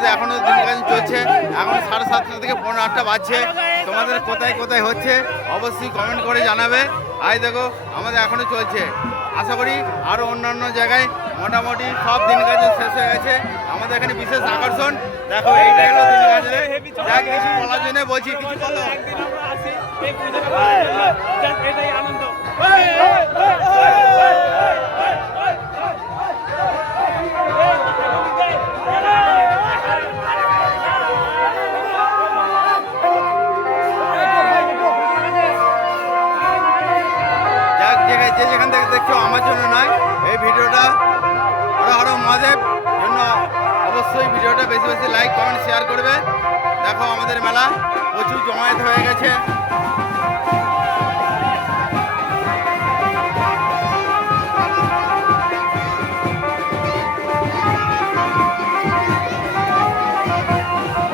আমাদের এখনও দিন কাজ চলছে, এখন 7:30 থেকে 8:15 বাজছে। তোমাদের কোথায় কোথায় হচ্ছে অবশ্যই কমেন্ট করে জানাবে। আজ দেখো আমাদের এখনও চলছে, আশা করি আরও অন্যান্য জায়গায় মোটামুটি সব দিন কাজ শেষ হয়ে গেছে। আমাদের এখানে বিশেষ আকর্ষণ দেখো এইটা হলো দিন কাজে। যা কিছু বলার জন্য বলছি, কিছু বলো। যে যেখান থেকে দেখছো আমার জন্য নয়, এই ভিডিওটা হর মহাদেব জন্য অবশ্যই ভিডিওটা বেশি বেশি লাইক কমেন্ট শেয়ার করবে। দেখো আমাদের মেলা প্রচুর জমায়েত হয়ে গেছে।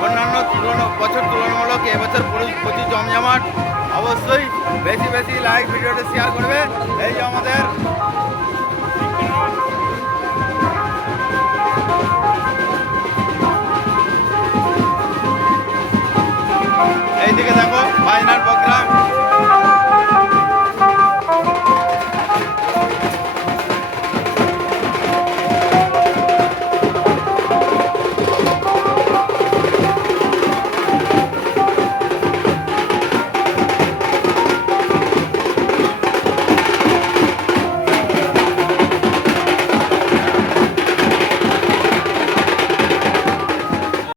অন্যান্য বছর তুলনামূলক এবছর প্রচুর জমজমাট। অবশ্যই বেশি বেশি লাইক ভিডিওটা শেয়ার করবে। এই